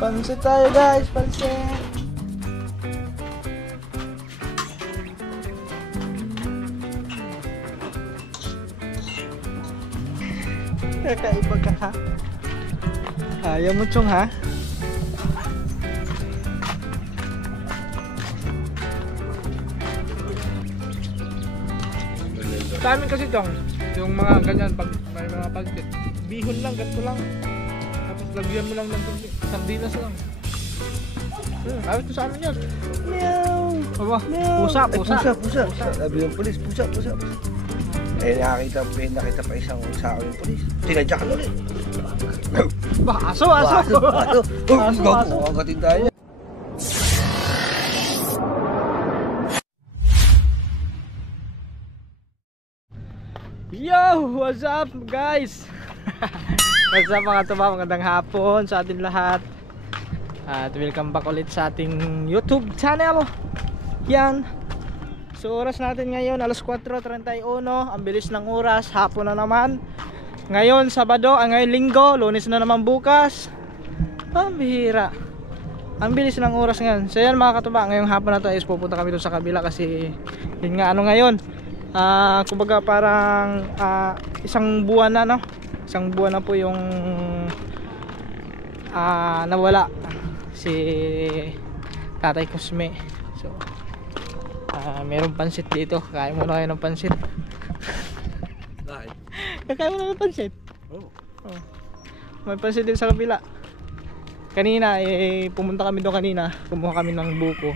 Pansit tayo guys, pansit. Kakaiba ka ha? Ayaw mo Chong ha? Sa amin kasi Chong, yung mga ganyan pag may mga pansit, bihon lang, ganito lang. Tapos lagyan mo lang ng sardinas lang. Ayos ko sa amin yan. Meow! Aba, Meow! pusa. Pusa. Sabi yung polis, pusa. Eh nakita pa isang sako yung polis. Sinadyakan ulit. Ba, aso. Aso. Aso. Kakatin tayo. Yo! What's up guys? What's up mga tuba? Magandang hapon sa atin lahat. At welcome back ulit sa ating YouTube channel. Yan. So oras natin ngayon alas 4:31. Ang bilis ng oras, hapon na naman. Ngayon Sabado, ngayon Linggo, Lunes na naman bukas. Pambihira. Ang bilis ng oras ngayon. So yan mga katuba, ngayong hapon na to is pupunta kami doon sa kabila kasi yun nga ngayon. Kumbaga parang isang buwan na isang buwan na po yung nawala si Tatay Cosme. So merong pansit dito. Kakain muna kayo ng pansit. Kakain muna ng pansit. Oh. May pansit din sa kabila. Kanina pumunta kami doon kanina. Kumuha kami ng buko.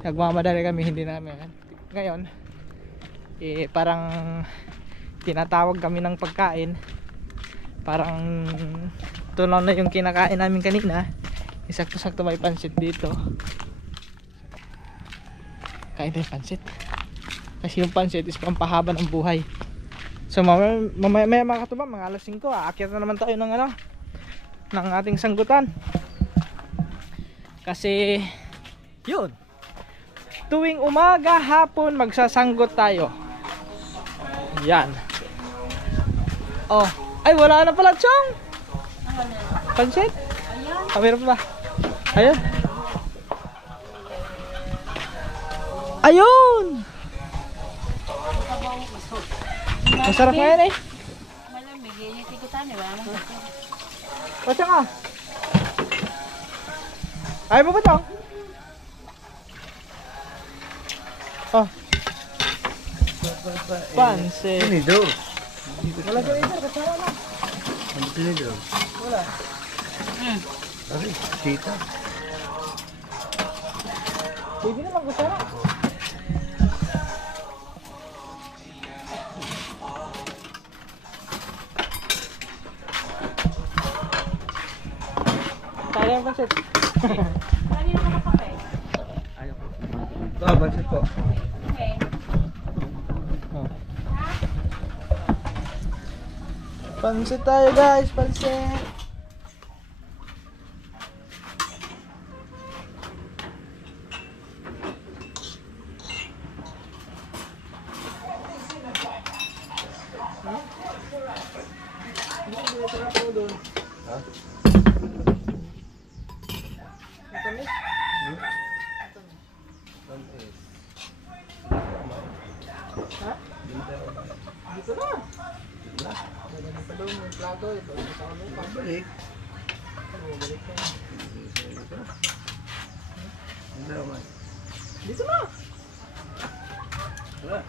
Nagmamadali kami, hindi namin ngayon parang tinatawag kami ng pagkain. Parang tunaw na yung kinakain namin kanina. Sakto-sakto may pansit dito. Kain tayo pansit kasi yung pansit is pampahaba ng buhay. So mamaya mga katuba, mga alas 5 aakyat na naman tayo ng ng ating sanggutan kasi yun, tuwing umaga, hapon, magsasanggot tayo. Yan. Oh, ay wala na pala Chong. Pansit? Meron pa ba? Ayun. Ayun. Masarap nga yan Malamig, yung tikutan eh, wala nang kasi. Pacha ka. Ayaw mo ba Chong? Oh. Pansit. Ini do. Wala ka ito, kasama na. Ano tinidor? Wala. Ay, sita. Pwede naman kasama. Kaya yung pansit. Lagi naman ang kape. Ayaw ko. Pansit po. Okay. Pansit tayo guys, pansit. Ha? Ha? Dito na. Dito daw yung plato. Ito sa kami. Pabalik. Balik ka. Hindi naman. Dito na. Wala.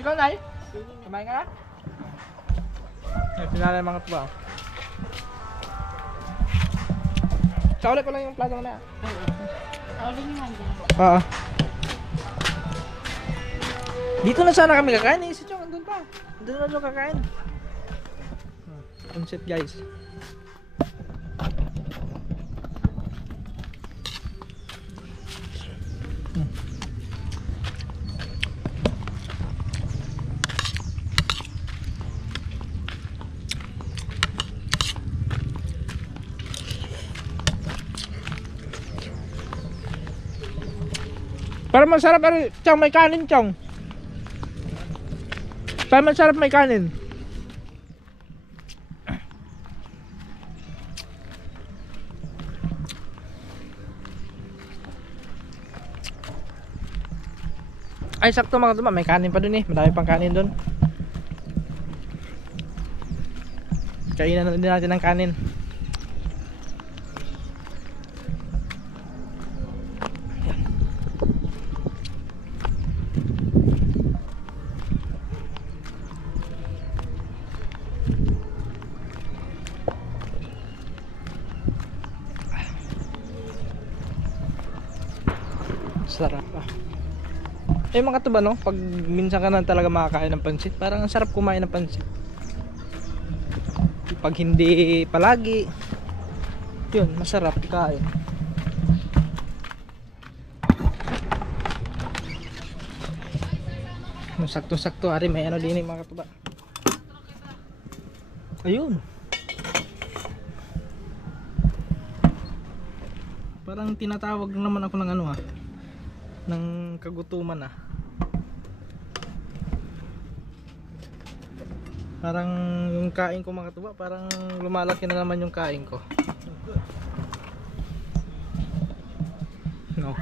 Ikaw Nay? Kumain ka na? Pinala mga tuwa. Saulit ko lang yung plato na. Tawagin nyo nga dyan. Oo. Dito na sana kami kakain eh. Si Chong, andun pa. Andun na doon kakain. Pansit guys. Para masarap, Chong, may kanin Chong. Parang masarap may kanin. Ay, sakto mga tuba, may kanin pa dun eh. Madami pang kanin dun. Kainan na din natin ng kanin. Sarap ah. Eh mga tuba no, pag minsan ka na talaga makakain ng pansit, parang ang sarap kumain ng pansit. Pag hindi palagi, yun, masarap kain. Sakto-sakto, ari may ano din mga tuba. Ayun. Parang tinatawag naman ako ng ano ah, ng kagutuman ah. Parang yung kain ko mga tuba, parang lumalaki na naman yung kain ko. No.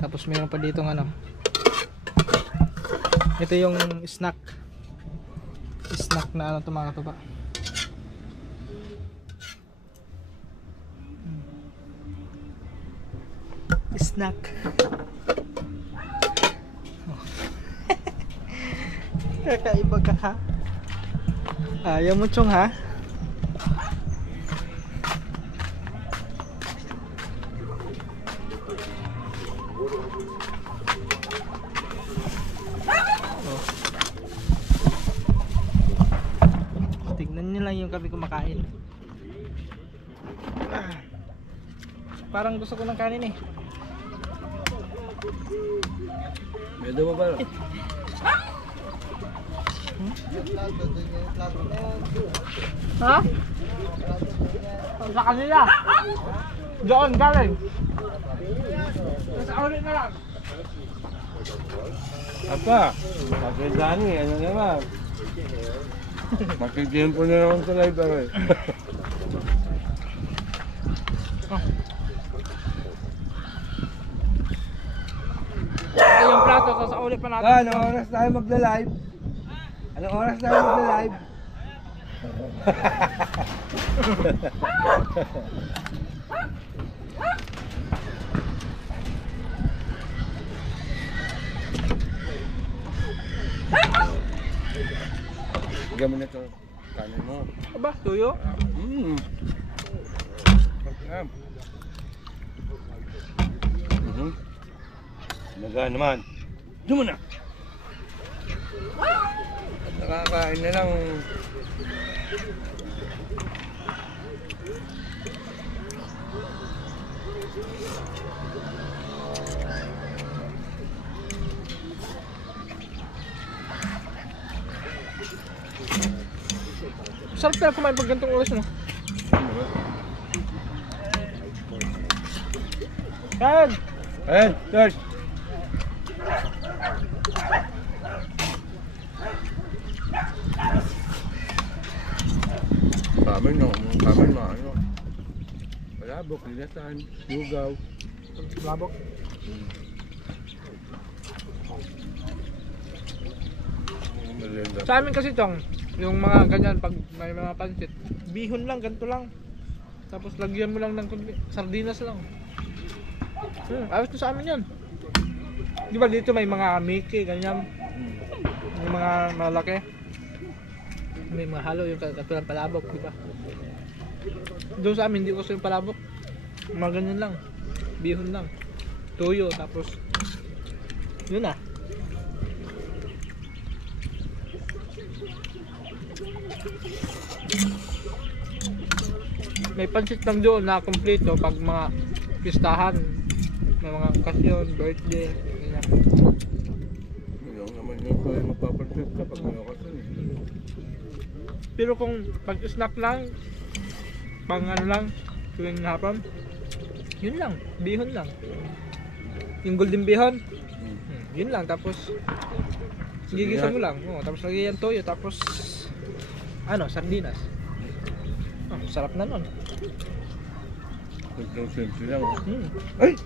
Tapos mayroon pa dito ng ano. Ito yung snack. Snack na ano to mga tuba. Snack. Kakaiba ka ha? Ayaw mo chong ha? Oh. Tignan nyo lang yung kami kumakain. Parang gusto ko ng kanin eh. Medyo mo ba? Ha? Sa kanila. Doon galing. Sa ulit na lang. Apa? Magandani, ano naman? Makikimpo na naman sa live ako eh. Ito yung plato, sa ulit pa natin. Anong oras tayo magla-live? Anong oras tayo magla-live? Gamit na ito. Kanin mo. Aba, tuyo? Naga naman. Doon mo na. Nakakain na lang. Sarap pala kumain pag ganitong oras no? Ted! Ayan, George. Kamen no, kamen mo ano. Palabok, linatan, lugaw. Labok. Sa amin kasi tong, yung mga ganyan pag may mga pansit, bihon lang, ganito lang. Tapos lagyan mo lang ng sardinas lang. Ayos to sa amin yan. Di ba dito may mga Mickey, ganyan. May mga malaki. May mga halo, yung katulang palabok, di ba? Doon sa amin, hindi gusto yung palabok. Mga ganyan lang. Bihon lang. Tuyo, tapos yun na. May pansit lang doon na kompleto pag mga pistahan, may mga okasyon, birthday, ganyan. Yung naman yung kaya magpapansit kapag may okasyon eh. Pero kung pag snack lang, pang ano lang, tuwing hapon, yun lang, bihon lang. Yung golden bihon, yun lang. Tapos Gigisa mo lang. Oh, tapos lagyan toyo, tapos ano, sardinas. Oh, sarap na nun. Simple lang. Hmm. Ay!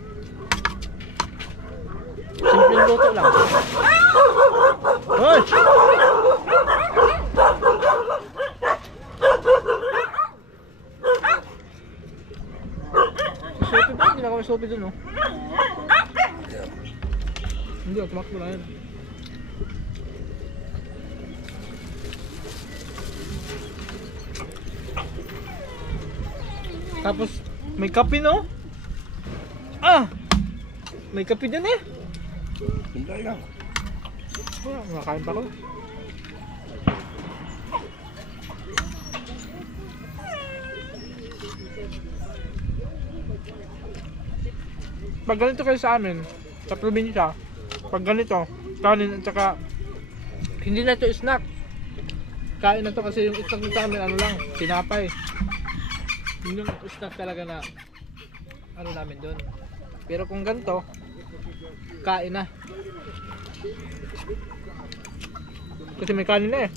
Simpleng luto lang. Hoy! Sopi ba? Hindi na kami sopi dun, oh. Hindi, tumakbo lang yun. Tapos, may kape, no? Ah! May kape dyan eh. Simple lang. Oh, makakain pa ko. Pag ganito kayo sa amin, sa probinsya, pag ganito, kanin at saka hindi na ito snack. Kain na to kasi yung snack nito sa amin, ano lang, tinapay. Yun yung snack talaga na ano namin doon. Pero kung ganito, kain na. Kasi may kanin na eh.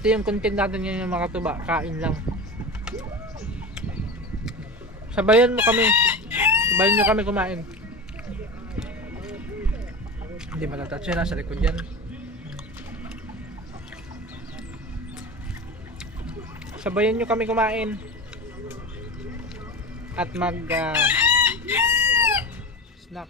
Ito yung content natin ngayon ng mga tuba, kain lang. Sabayan mo kami. Sabayan nyo kami kumain. Hindi matatouch yun, nasa likod yan. Sabayan nyo kami kumain. At mag snack.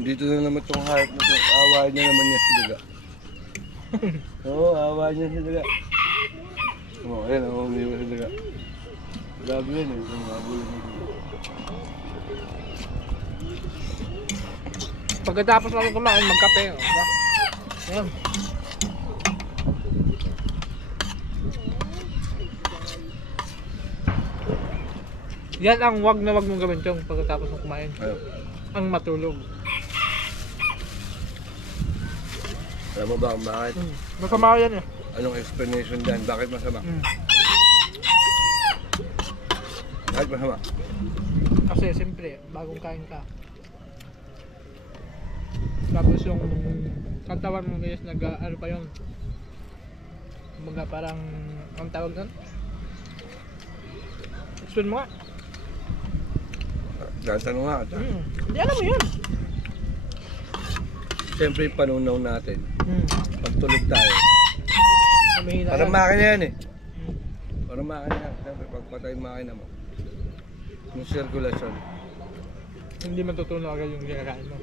Dito na naman itong hype na ito. Awayan niya naman niya si Daga. Oo, awayan niya si Daga. Oo, ayan, umiiwas si Daga. Grabe yun eh, itong mabuhay niya. Pagkatapos namin kumain, magkape. Diba? Ayan. Yan ang wag na wag mong gawin, Chong, pagkatapos mo kumain. Ayun. Ang matulog. Alam mo ba kung bakit? Masama yan eh. Anong explanation dyan? Bakit masama? Bakit masama? Kasi siyempre, bagong kain ka. Tapos yung katawan mo guys, ano pa yun? Kumbaga parang, ang tawag doon? Explain mo nga. Tanong nga. Hindi alam mo yun. Siyempre yung panunaw natin. Pag tulog tayo. Mahina Parang yan. makina yan eh. Parang makina yan. Siyempre pag patay yung makina mo. Yung circulation. Hindi matutunan agad yung kinakain mo.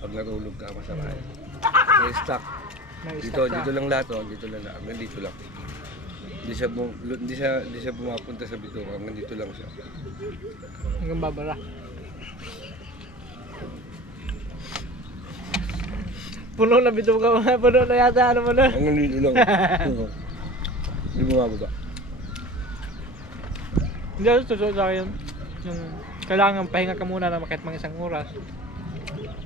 Pag natulog ka, masama yan. May stock. May Dito, stock ka. dito lang lahat. Oh. Dito lang lahat. Hanggang dito lang. Hindi siya pumapunta sa bituka. Hanggang dito lang siya. Hanggang babara. Puno na bito ka. Puno na yata ano mo na. Hanggang dito lang. Hindi bumababa. Hindi ako susunod sa akin. Yung kailangan pahinga ka muna na kahit mga isang oras.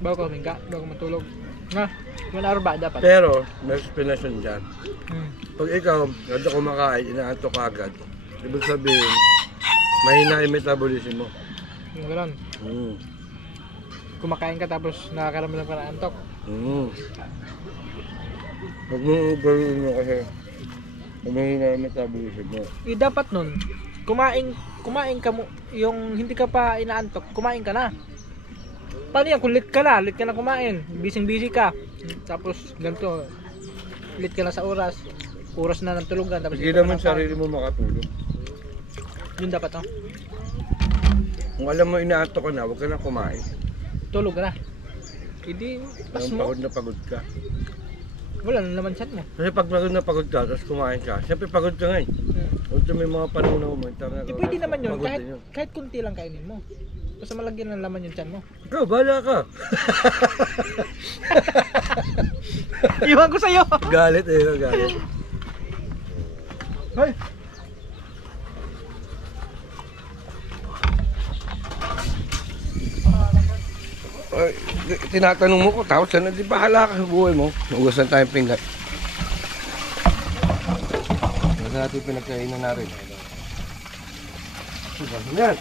Bago ka huminga, bago matulog. Nga, 1 hour ba dapat? Pero, may explanation dyan. Hmm. Pag ikaw, kada kumakain, inaantok ka agad. Ibig sabihin, mahina yung metabolism mo. Yung gano'n. Kumakain ka tapos nakakaramdam ka ng antok. Huwag mo ugarin mo kasi mahina yung metabolism mo. Dapat nun, kumain ka mo, yung hindi ka pa inaantok, kumain ka na. Paano yan? Kung late ka na kumain, busy ka. Tapos ganito, late ka na sa oras. Oras na ng tulugan tapos Hindi ito naman na ng sarili mo makatulog. yun dapat no. Kung alam mo inaato ka na, huwag ka na kumain. Tulog ka na. Hindi pas Kung mo. pagod na pagod ka. Wala na naman chat mo. Kasi pag pagod na pagod ka, tapos kumain ka, siyempre pagod ka nga eh. Huwag may mga panahon na kumain. Eh, pwede naman yun kahit kunti lang kainin mo. Basta malagyan ng laman yung chan mo. Ikaw, bahala ka. Iwan ko sa'yo. Galit eh, galit. Hoy. Ay, tinatanong mo ko, tapos ano, di bahala ka sa buhay mo. Ugasan tayong pinggan. Ugasan natin yung pinagkainan natin. Yan.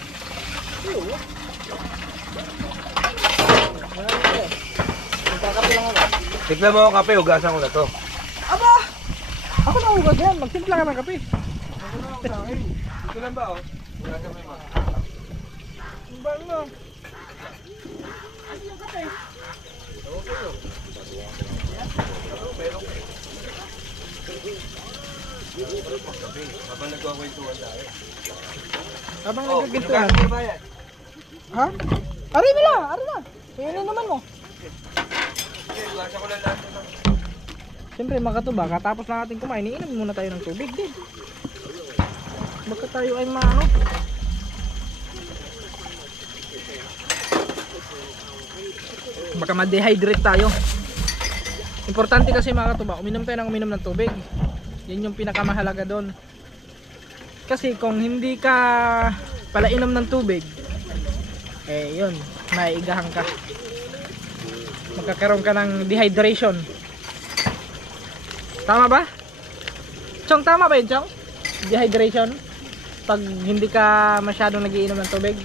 Magkakape lang ako. Tikla mo ako kape, ugasan ko na to. Aba! Ako na huwag yan. Magsimpla ka ng kape. Ito lang ba oh? Ugasan mo yung mga. Bang na. Habang nagkakwentuhan tayo. Habang Oh, nagkagintuan. magkano ba yan? Ha? Ari na lang! Ari na! Pinin naman mo. Sige, ugasan ko lang lahat ito. Siyempre makatuba, katapos na natin kumain, iinom muna tayo ng tubig din. Baka tayo ay maano. Baka ma-dehydrate tayo. Importante kasi mga katuba, uminom tayo ng uminom ng tubig. Yan yung pinakamahalaga doon. Kasi kung hindi ka pala inom ng tubig, eh yun, maiigahan ka. Magkakaroon ka ng dehydration. Tama ba? Chong, tama ba yun, Chong? Dehydration? Pag hindi ka masyadong nagiinom ng tubig?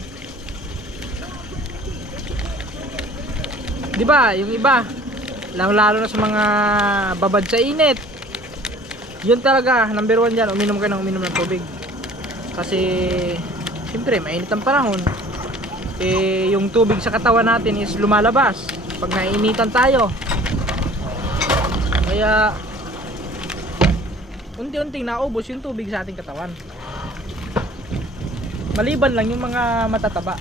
Di ba? Yung iba, lalo na sa mga babad sa init. Yun talaga, number 1 dyan, uminom ka ng uminom ng tubig. Kasi, siyempre, mainit ang panahon. Eh, yung tubig sa katawan natin is lumalabas pag nainitan tayo. Kaya, unti-unting naubos yung tubig sa ating katawan. Maliban lang yung mga matataba.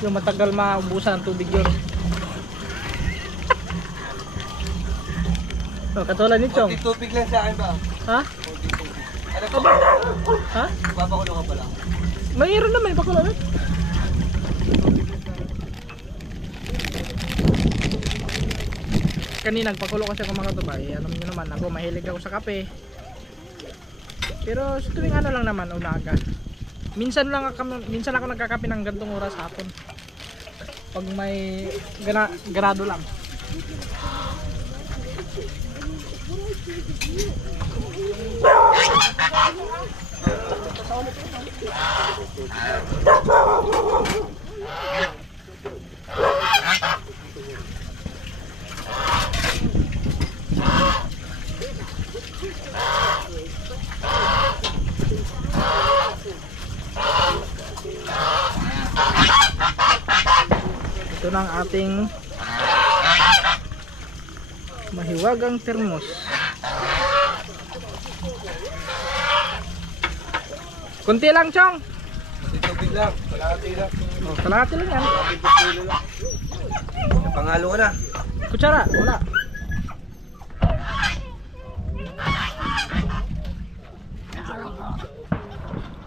Yung matagal maubusan ng tubig yun. Oh, katulad ni Chong. Konti tubig lang sa akin ba? Ha? Konti tubig. Ano ba? Ha? Papakulo ka pala. Mayroon naman, pakulo. Kanina nagpakulo kasi ako mga kabay. Alam niyo naman ako, mahilig ako sa kape. Pero sa tuwing ano lang naman, umaga. Minsan ako nagkakape ng gantong oras hapon. Pag may grado lang. Ito na ang ating mahiwagang termos. Kunti lang, Chong. Konti tubig lang. Kalahati lang. Oh, kalahati lang yan. Konti lang. Pangalo ka na. Kutsara, wala.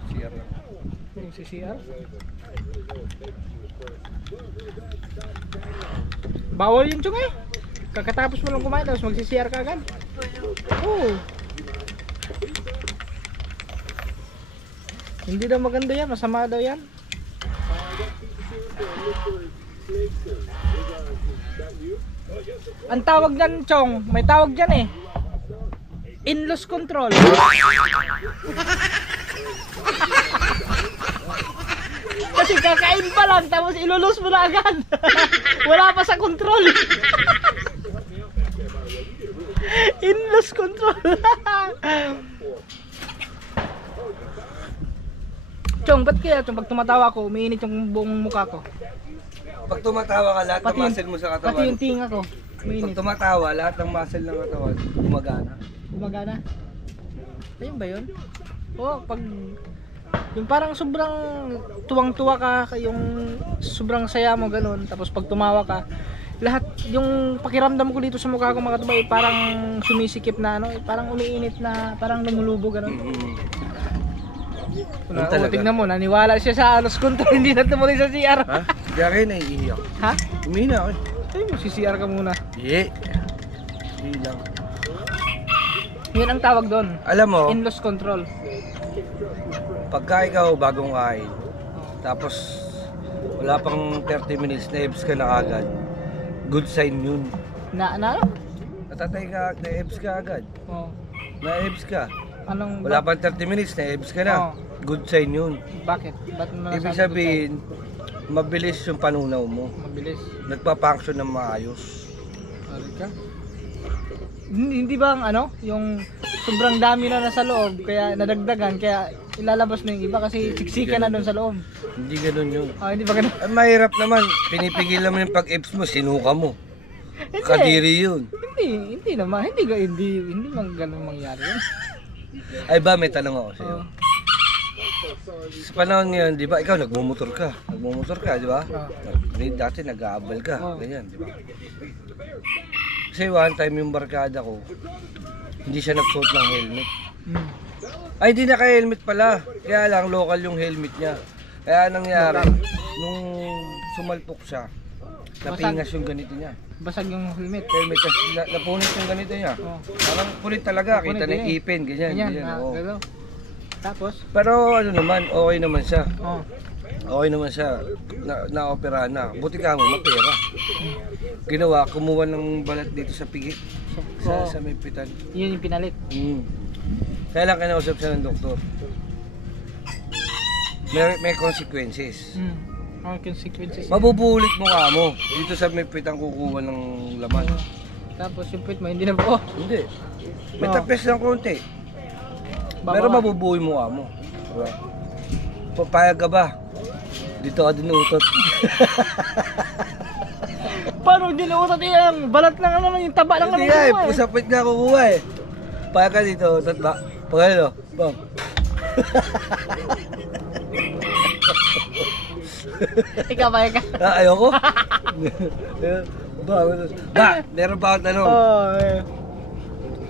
CR lang. Yung CCR. Bawal yun, Chong eh. Kakatapos mo lang kumain tapos mag-CCR ka agad. Oo. Hindi daw maganda yan, masama daw yan. Ang tawag dyan, Chong, may tawag dyan eh. In-loss control. Kasi kakain pa lang tapos ilulus mo na agad. Wala pa sa control. In-loss control. Chong, ba't kaya Chong, pag tumatawa ako, umiinit yung buong mukha ko? Pag tumatawa ka, lahat ng muscle mo sa katawan. Pati yung tinga ko, Pag umiinit. tumatawa, lahat ng muscle ng katawan gumagana. Gumagana. Ayun ba yun? Oo, pag yung parang sobrang tuwang-tuwa ka, yung sobrang saya mo ganun, tapos pag tumawa ka, lahat yung pakiramdam ko dito sa mukha ko mga kabay, parang sumisikip na ano, parang umiinit na, parang lumulubog ganun. Ano talaga? Tingnan mo, naniwala siya sa alos control, hindi na tumuloy sa CR. Ha? Hindi akin naiiyak. Ha? Umihina ako. Ay mo, si CR ka muna. Hindi lang. Yun ang tawag doon. Alam mo, In-loss control. pagka ikaw bagong kain, tapos wala pang 30 minutes na EBS ka na agad, good sign yun. Na ano? Natatay ka, na EBS ka agad. Oh. Na EBS ka. Anong Wala pang 30 minutes na EBS ka na. Oh. Good sign yun. Bakit? Ba't mo Ibig nasabi sabihin, mabilis yung panunaw mo. good sign? Mabilis. Nagpa-function ng maayos. Sorry ka. Hindi ba ang ano, yung sobrang dami na nasa loob, kaya nadagdagan, kaya ilalabas na yung iba kasi siksikan na doon sa loob. Hindi ganun yun. Ah, hindi ba ganun? Ang mahirap naman, pinipigil naman yung pag-EBS mo, sinuka mo. Kadiri yun. Hindi naman, hindi man ganun mangyari yun. Ay ba, may tanong ako sa'yo. Oh. Sa panahon ngayon, di ba, ikaw nagmumotor ka, di ba? Oh. Dati nag-aabal ka, Oh. ganyan, di ba? Kasi one time yung barkada ko, hindi siya nagsuot ng helmet. Hmm. Ay, hindi naka-helmet pala. Kaya lang, local yung helmet niya. Kaya nangyari, nung sumalpok siya, napingas yung ganito niya. Basag yung helmet. Helmet, kasi napunit yung ganito niya. Oh. Parang pulit talaga, Napunit kita na din yung eh. ipin, ganyan. Oo. Gano. Tapos? Pero ano naman, okay naman siya. Oh. Okay naman siya, na-opera na. Buti ka mo, mapera. Ginawa, kumuha ng balat dito sa pigit, Oh. sa may pitan. Yun yung pinalit. Kaya lang kinausap siya ng doktor. May consequences. Ang consequences. Mabubulit mo ka mo. Dito sa may pitang kukuha ng laman. Tapos yung pit mo, hindi na buo. Hindi. May Oh. tapes lang konti. Baba Pero ka. mabubuhay mo ka mo. Diba? Papayag ka ba? Dito ka dinutot. Paano hindi na utot yung balat lang naman, yung taba lang Hindi naman. nga eh, yung buo pusapit nga kukuha eh. Payag ka dito, utot ba? Pag ano, bang. Ikaw ba ka? Ayoko. Ba, meron pa akong tanong. Oh, eh.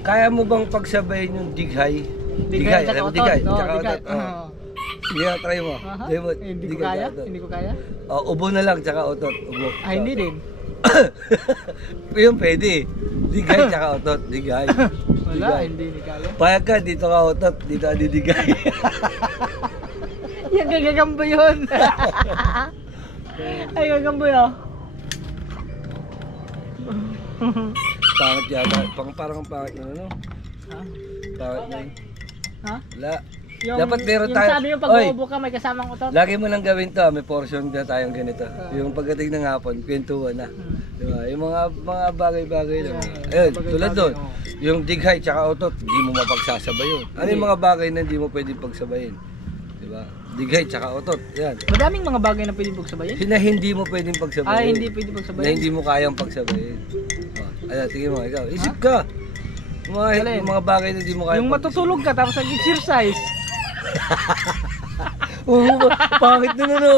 Kaya mo bang pagsabayin yung dighay? Digay, alam mo, tsaka dighay, otot. tsaka Oh, digay. otot. Oh. Sige, try mo. Aha. Try mo. Hindi ko Digay, kaya? tsaka otot. Hindi ko kaya? Oh, ubo na lang, tsaka otot. Ubo. Ah, hindi din. Yung pwede. Digay, tsaka otot. Digay. Wala, Digay. hindi kaya. Payag ka, dito ka otot, dito ka didigay. Yan, gagagambo yun. Ay, gagambo yun. Pangit yata. Parang pangit yun, ano? Ha? Pangit yun. Ha? Wala. Yung, Dapat meron yung tayo. sabi mo pag Oy, uubo ka, may kasamang utot. lagi mo nang gawin to, may portion na tayong ganito. Yung pagdating ng hapon, kwentuhan na. Diba? Yung mga bagay-bagay lang. Ayun, bagay-bagay, tulad doon. oh. Yung dighay tsaka otot, hindi mo mapagsasabay yun. Ano yung mga bagay na hindi mo pwedeng pagsabayin? Diba? Dighay tsaka otot. Yan. Madaming mga bagay na pwedeng pagsabayin. Na hindi mo pwedeng pagsabayin. Ay, hindi pwedeng Na pagsabayin. hindi mo kayang pagsabayin. Ayan, tingin mo, ikaw. Isip ka. Alin? Yung mga bagay na hindi mo kayang Yung matutulog ka tapos nag-exercise. Oo, pangit na no.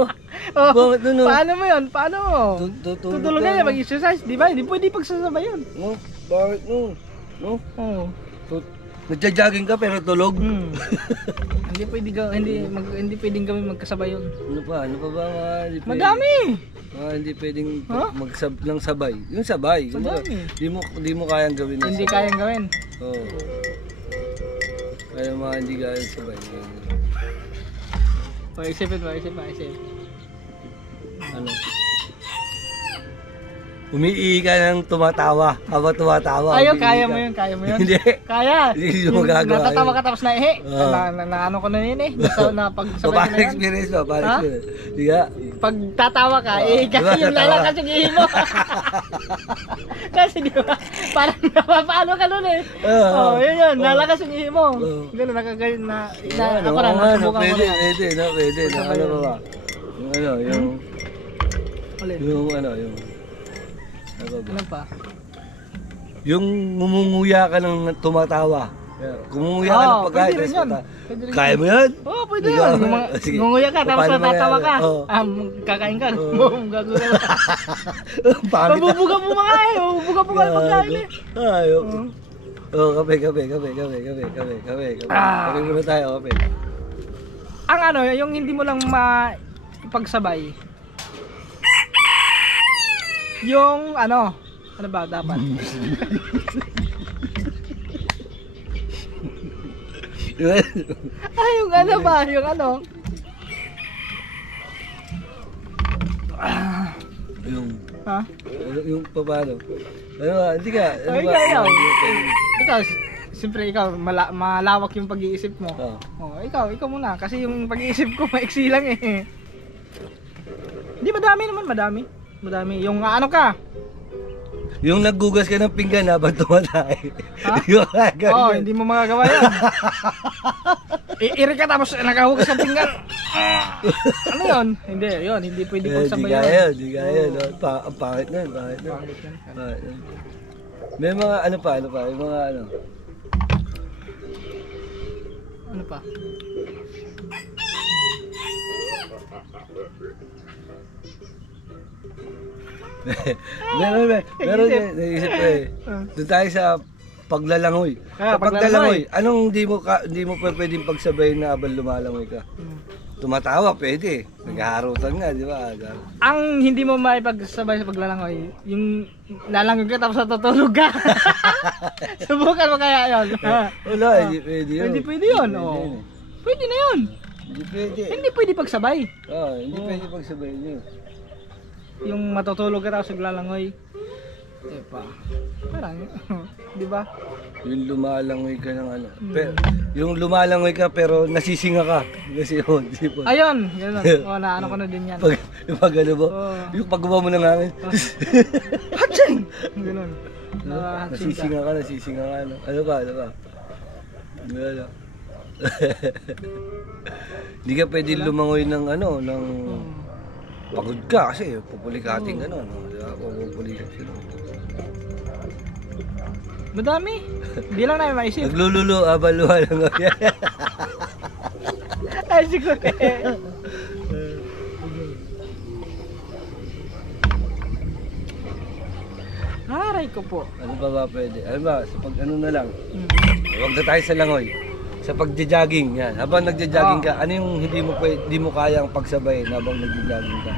Oh, Bakit ano? paano mo yun? Paano mo? Tutulog Tutulog ka niya, mag-exercise, di ba? Hindi pwede pagsasabay yun. No, bakit no? No? Oo. Nagja-jogging ka pero tulog? Hindi hindi pwedeng gawin magkasabay yun. Ano pa ba mga hindi pwedeng- Madami. Mga hindi pwedeng Huh? lang sabay. Yung sabay. Madami. Hindi mo kayang gawin na Hindi sabay. kayang gawin. Oo. Kaya mga hindi kayang sabay. Isipin mo. Ano? Umiihi ka ng tumatawa. Habang tumatawa. Ayaw, umiihi kaya ka. mo yun. Hindi. Kaya. Hindi mo magagawa Natatawa yun. ka tapos naihi. Oo. Na ano ko na yun eh. Basta na pagsabay ko Paano na yan. experience mo? Paano Ha? experience? Di ka? Pag tatawa ka, ihi ka. Diba, Yung tatawa? lalakas yung ihi mo. Kasi di ba, parang napapaano ka nun eh. Oo. Yun, lalakas yung ihi mo. Oo. Ganun, nakagayon na, Ano, ako na, nasubukan ko pwede, na. pwede. Ano ba ba? Yung Alin? ano ba? Ano pa? Yung ngumunguya ka ng tumatawa. Kumunguya ka ng pagkain. pwede rin yun. Pwede rin Kaya yun. mo yan? Oo, pwede Ikaw, yun. sige. Ngunguya ka, tapos Paano natatawa ka. mangyayari? Oo. Kakain ka. Gagawin ka. Pangit na. Mabubuga mo mga eh. Mabubuga ang pagkain eh. Ayok. Oh, kape. Kape muna tayo, kape. Ang ano, yung hindi mo lang mapagsabay. Yung ano ba dapat? Yung ano ba? Yung ano? Yung, Ha? yung paano? Ano ba? Hindi ka. Ano ba? Ikaw, siyempre ikaw, malawak yung pag-iisip mo. Oh. Oh, ikaw muna. Kasi yung pag-iisip ko maiksi lang eh. Hindi, madami naman, madami. Yung ano ka? Yung naggugas ka ng pinggan habang tumatay. Ha? Yung ganyan. Oo, hindi mo magagawa yan. Iiri ka tapos nakahugas ng pinggan. Ano yun? Hindi pwede pagsabay yun. Hindi kaya. No? Ang pangit nun. Pangit nun. May mga ano pa. May mga ano. Ano pa? Meron naisip ko eh. Doon tayo sa paglalangoy. Sa paglalangoy, anong hindi mo pwedeng pagsabayin na habang lumalangoy ka? Tumatawa, pwede. Naghaharutan nga, di ba? Ang hindi mo maipagsabay sa paglalangoy, yung lalangoy ka tapos natutulog ka. Subukan mo kaya yun. Wala, hindi pwede yun. Hindi pwede yun. Pwede na yun. Hindi pwede. Hindi pwede pagsabay. Hindi pwede pagsabayin yun. Yung matutulog ka tapos naglalangoy. Diba? Parang, di ba? Yung lumalangoy ka ng ano. Yung lumalangoy ka pero nasisinga ka. Kasi yun, di ba? Ayun, gano'n. Naano ko na din yan. Yung pag ano ba? Yung paggawa mo ng hangin. Hatsing! Gano'n. Nasisinga ka. No? Ano ba? Ano. Hindi ka pwede lumangoy ng ano, ng pagod ka kasi pupulikating ano, no? Di ba? Pupulikat ka. Madami. Hindi lang namin maisip. Naglululo, abaluha lang ako. Ay, siguro eh. Aray ko po. Ano ba pwede? Ano ba? Sa pag ano na lang. Huwag na tayo sa langoy. Sa pagja-jogging, yan. Habang nagja-jogging ka, ano yung hindi mo kayang pagsabayin habang nagja-jogging ka?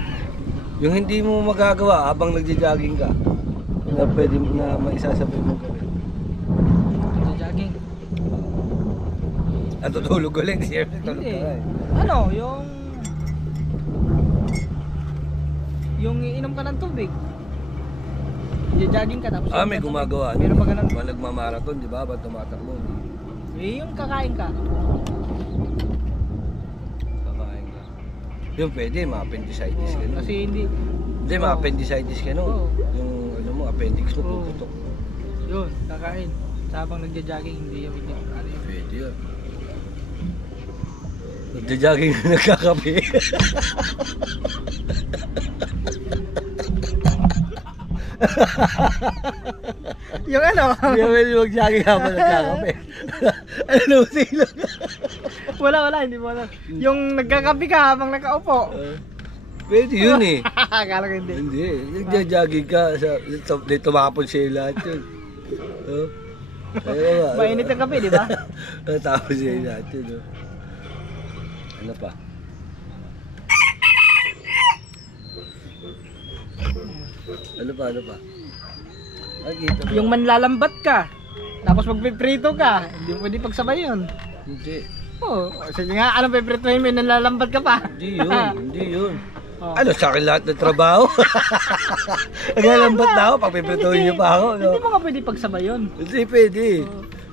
Yung hindi mo magagawa habang nagja-jogging ka, na pwede mo na maisasabay mo gawin. Jogging. At tutulog ulit. Siyempre, tulog Hindi. ka eh. Ano, yung iinom ka ng tubig. Jogging ka tapos. May gumagawa. Meron pa ganun. Mga nagmamarathon, di ba? Ba't tumatakbo? Yung kakain ka. Kakain ka. Yung pwede, ma-appendicitis ka nun. Kasi hindi. Hindi, ma-appendicitis ka nun. Oo. Yung ano mo, appendix mo, Oo. puputok. Yun, kakain. Sa habang nagja-jogging, hindi yung ano yun. Pwede yun. Nagja-jogging na nagkakape. Yung ano? Hindi ka pwede mag-jogging habang nagkakape. Ano sila? Wala, hindi mo alam. Yung nagkakapi ka habang nakaupo. Pwede yun eh. Akala ko hindi. Hindi, nagja-jogging ka. Tumapon siya lahat yun. Mainit ang kape, di ba? Tapos siya lahat yun. Ano pa? Ano pa? Nakikita mo? Yung manlalambat ka, tapos magpiprito ka, hindi mo pwede pagsabay yun. Hindi. Oo, sige nga, anong piprituhin mo, nalalambat ka pa? Hindi yun. Oh. Ano, sa akin lahat ng trabaho? Naglalambat na ako, pagpiprituhin niyo pa ako. No? Hindi mo nga pwede pagsabay yun. Hindi pwede.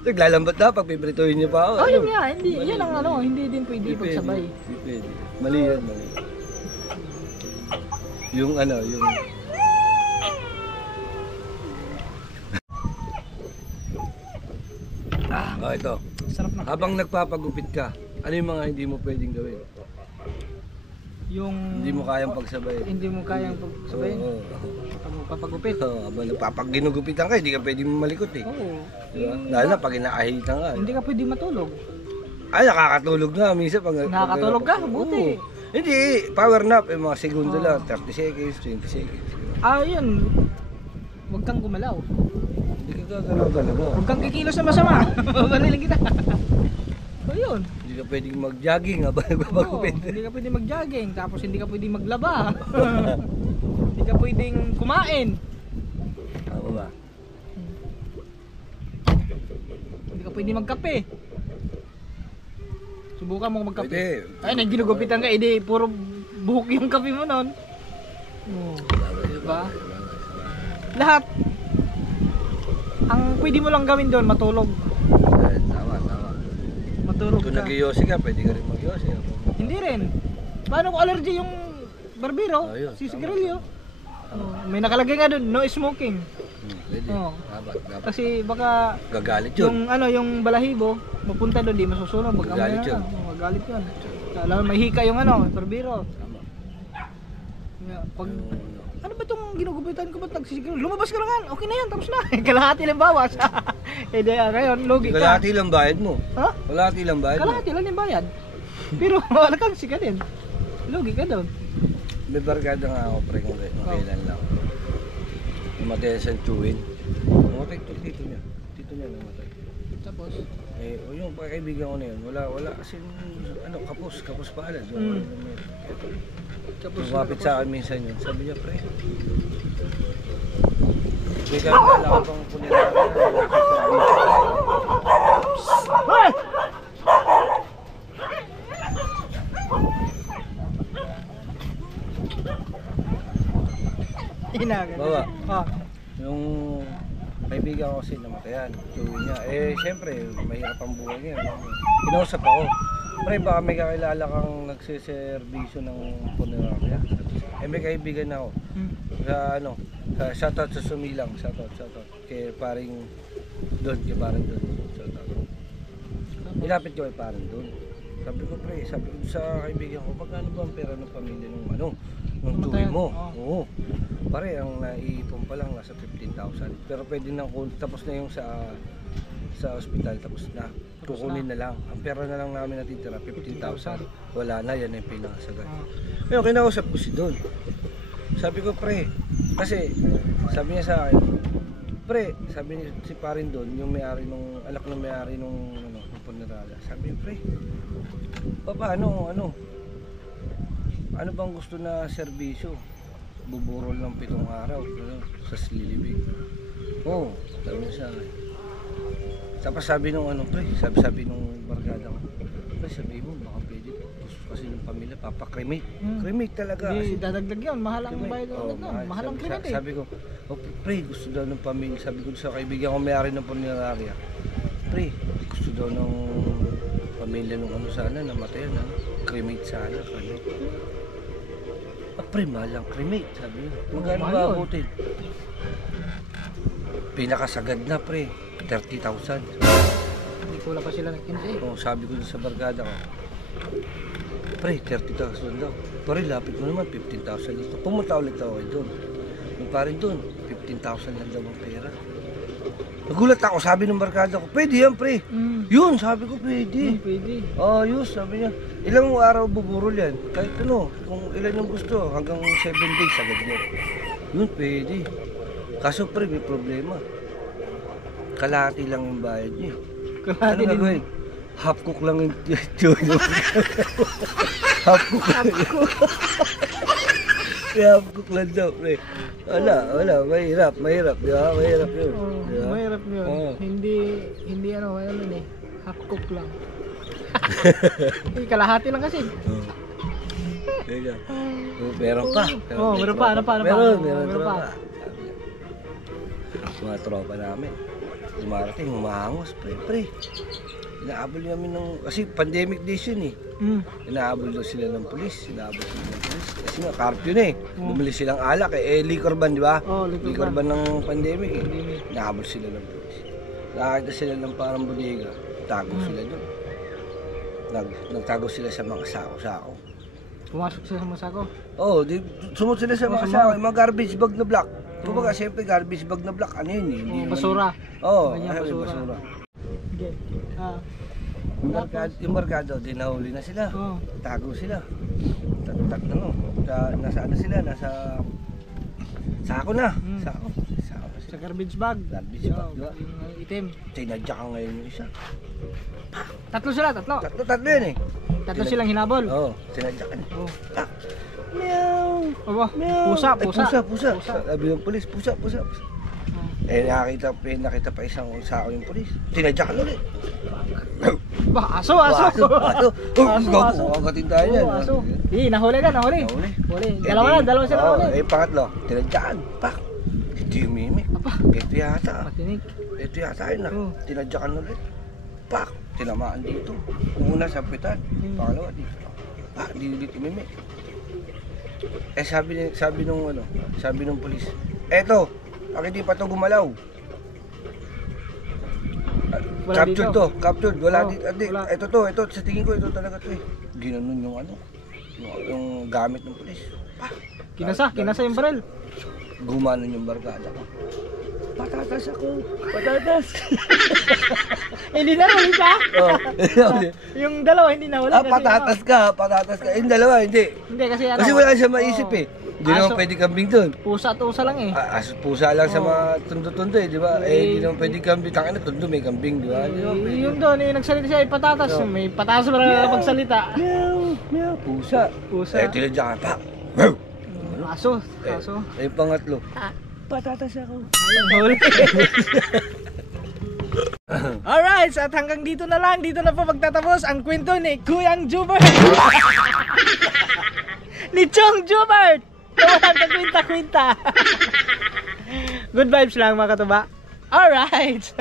Naglalambat na ako, pagpiprituhin niyo pa ako. Oh, yun nga, hindi, yun ang ano, hindi din pwede pagsabay. Hindi pwede. Mali yan, mali. Yung ano, yung... ito. Sarap na. Habang nagpapagupit ka, ano yung mga hindi mo pwedeng gawin? yung Hindi mo kayang pagsabay. hindi mo kayang pagsabayin. Oo. Pag magpapagupit. Oo, pag ginugupitan ka, hindi ka pwede malikot eh. Oo. Diba? Lalo na pag inaahitan ka. Hindi ka pwede matulog. Ay, nakakatulog nga minsan. Nakakatulog ka? Buti. Oo. Hindi, power nap. Mga segundo lang, 30 seconds, 20 seconds. Yun. Huwag kang gumalaw. Hindi ka gagalaw talaga. Huwag kang kikilos na masama. Babalilang kita. So yun. Hindi ka pwedeng mag-jogging habang Oo, nagpapagupit. hindi ka pwede mag-jogging. Tapos hindi ka pwede maglaba. Hindi ka pwedeng kumain. Tama ba? Hindi ka pwede magkape. Subukan mo magkape. Pwede. Ay, naginugupitan ka. Hindi, puro buhok yung kape mo nun. Oo. Diba? Lahat. Ang pwede mo lang gawin doon, matulog. Ay, tama. Matulog Kung ka. nag-yosi ka, pwede ka rin mag-yosi. Hindi rin. Paano kung allergy yung barbero? Yun, Si tama. sigarilyo? Oh, may nakalagay nga doon, no smoking. Pwede. Oo. Dapat. Kasi baka Gagalit yun. yung balahibo, mapunta doon, di masusunod. Magalit yun. Magalit yun. Alam, may hika yung barbero. Tama. Pag, ano ba itong ginugupitan ko? Ba't nagsisigarilyo? Lumabas ka lang. Okay na yan, tapos na. Kalahati lang bawas. Eh di, ngayon, lugi ka. Kalahati lang bayad mo. Ha? Kalahati lang bayad mo. Kalahati lang yung bayad. Pero wala kang sika din. Lugi ka doon. May barkada nga ako pre kung kailan lang. Namatay sa Chuin. Namatay tito niya. Tito niya namatay. Tapos, Yung kaibigan ko na yun, wala kasi kapos pala. So, tapos lumapit sa akin minsan yun. Sabi niya, pre, may kakala ka pang punirara Inaga. Bawa. Oh. Yung kaibigan ko kasi namatayan, tuwi niya. Siyempre, mahirap ang buhay niya. Kinausap ako, pre, baka may kakilala kang nagsiservisyo ng punerarya. May kaibigan ako. Sa shoutout sa Sumilang, shoutout. Kay paring doon, shoutout. Ilapit ko kay paring doon. Sabi ko, pre, sa kaibigan ko, magkano ba ang pera ng pamilya nung tuwi mo? Oo. Pare, ang naiipon pa lang nasa 15,000. Pero pwede nang tapos na yung sa ospital, tapos na. Kukunin na lang. Ang pera na lang namin natitira, 15,000. Wala na, yan yung pinakasagad. Ngayon, kinausap ko si Don. Sabi ko, pre, kasi sabi niya sa akin, pre, sabi niya si parin Don, yung may-ari nung, anak ng may-ari nung punerarya. Sabi niya, pre, paano, ano bang gusto na serbisyo? Buburol ng 7 araw sa Slilibig. Oo, sabi niya sa akin. Tapos sabi nung pre, sabi nung barkada ko, pre, sabi mo, baka pwede. Gusto kasi ng pamilya, papakremate. Cremate talaga. Hindi, dadagdag yun. Mahal ang bayad Oo, doon. Mahal ang cremate eh. Sabi ko, pre, gusto daw ng pamilya. Sabi ko sa kaibigan ko may-ari ng punerarya. Pre, gusto daw ng pamilya nung sana, namatayan na. Cremate sana, cremate. Pre, mahal ang cremate, sabi niya. Magkano mahal ba yun. abutin? Pinakasagad na, pre. 30,000. Hindi ko pa sila nag-15. Sabi ko sa barkada ko, pre, 30,000 daw. Pare, lapit mo naman, 15,000 dito. Pumunta ulit ako doon. Yung pare doon, 15,000 lang daw ang pera. Nagulat ako, sabi ng barkada ko, pwede yan, pre. Yun, sabi ko, pwede. Pwede. Yun, sabi niya. Ilang araw buburol yan? Kahit kung ilan yung gusto, hanggang 7 days agad mo. Yun, pwede. Kaso pre, may problema. Kalahati lang yung bayad niya. Kalahati Ano din. gagawin? Half cook lang yung tuyo. Half cook lang. Half cook lang daw, pre. Wala, mahirap, di ba? Mahirap yun. Di ba? Mahirap yun. Oo. Hindi half cook lang. Kalahati lang kasi. Teka. Meron pa. Meron pa. Meron pa. Mga tropa namin. Dumarating, humahangos, pre. Inaabol namin kasi pandemic days yun eh. Inaabol daw sila ng pulis. Kasi nga, curfew na eh. Bumili silang alak eh. Liquor ban, di ba? Liquor ban ng pandemic eh. Inaabol sila ng pulis. Nakakita sila ng parang bodega. Tago sila doon. Nagtago sila sa mga sako-sako. Pumasok sila sa mga sako. Oo, sumunod sila sa mga sako, yung mga garbage bag na black. Kumbaga, siyempre garbage bag na black, ano yun eh. Hindi naman- Basura. Oo, Ganyan, basura. basura. Okay. Yung barkado, dinahuli na sila. Oo. Tago sila. Nasa ano sila, nasa sako na. Sako na Sa sila. garbage bag. Garbage bag, Oo, di ba? yung itim. Tinadya ka ngayon yung isa. Tatlo sila, tatlo. Tatlo yun eh. Tatlo silang hinabol. Oo, tinadya ka. Oo. Ah, meow. Aba, Meow. pusa, Ay, pusa. pusa. Sabi ng polis, pusa. Eh, nakita pa isang sako yung polis. Tinadya ka ulit. Ba, aso. Aso. Aso. Kagatin tayo yan. Oo, aso. Nahuli ka, nahuli. Nahuli. Huli. Eh, Dalawa sila oo, nahuli. Eh, pangatlo, tinadyaan. Pak. Hindi umimik. Aba, Ito yata. matinig. Ito yata yun Oo. Tinadyakan ulit. Pak. Tinamaan dito. Una sa pitan. Pangalawa dito. Pak. Hindi ulit umimik. Eh, sabi nung polis, eto, bakit di pa to gumalaw? Wala Captured dito. to, captured. Wala Oo, dito. wala. Ito, sa tingin ko, ito talaga to eh. Ginanon yung yung gamit ng polis. Kinasa yung baril. Gumanon yung barkada ko. Patatas ako. Patatas. Hindi na huli ka. Oh. Yung dalawa hindi na huli. Patatas ka. Yung dalawa, hindi. Hindi kasi ano. Kasi wala siya maisip Oo. eh. Hindi naman Aso. pwede kambing doon. Pusa at usa lang eh. Pusa lang sa Oo. mga tundo-tundo eh, di ba? Eh, Eh, hindi naman pwede kambing. Tangin na tundo, may kambing, di ba? Di ba pwede? Yun doon, nagsalita siya ay patatas. Oo. May patatas ba na pagsalita? Meow. Pusa. Pusa. Eh, tinadya ka pa. Meow. Aso. Eh, Aso. eh, pangatlo. Patatas ako. Huli. Alright, at hanggang dito na lang. Dito na po magtatapos ang kwento ni Kuyang Jubert. Ni Chong Jubert. Nawalan ka kwenta-kwenta. Good vibes lang mga katuba. Alright.